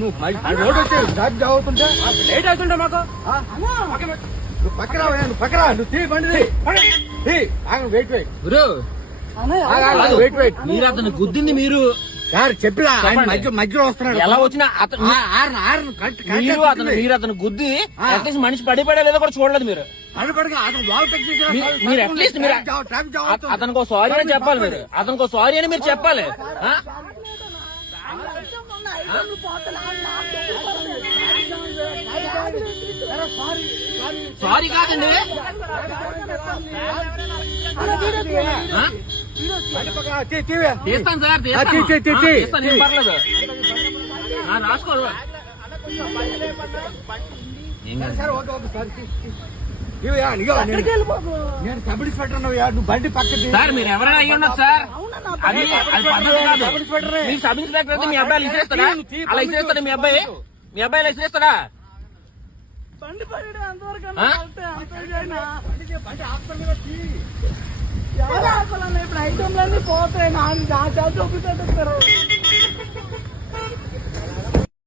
నువ్వు రోడ్ వచ్చి traffic jam అవుతుంటే లేట్ అవుతుంటే మాకు నువ్వు పక్కరా నువ్వు పక్కరా నువ్వు తీ బండి వెయిట్ గురు వెయిట్ మీరు అతను గుద్దింది మీరు సార్ చెప్పిలా మధ్యలో వస్తున్నాడు ఎలా వచ్చినా అతను మీరు అతను గుద్ది అట్లీస్ట్ మనిషి పడిపోయలేదో కూడా చూడలేదు మీరు. మీరు అట్లీస్ట్ మీరు అతనికి సారీ అని చెప్పాలి. మీరు అతనికి సారీ అని మీరు చెప్పాలి. సారీ కాదండి, తీస్తాను సార్, తీస్తాను, ఏం పర్లేదు, రాసుకోరు. నేను సబ్ ఇన్స్పెక్టర్ నువ్వు బండి పక్కన సార్. మీరు ఎవరైనా అయ్యి ఉండదు సార్, అది పద్ధతి కాదు. మీ సబ్ ఇన్స్పెక్టర్ అయితే మీ అబ్బాయి ఇసిరేస్తాడా? అలా ఇసిరేస్తాడా మీ అబ్బాయి? మీ అబ్బాయి అలా ఇసిరేస్తాడా? ఇప్పుడు ఐటమ్లన్నీ పోతాయి. నా చూపిస్తారు.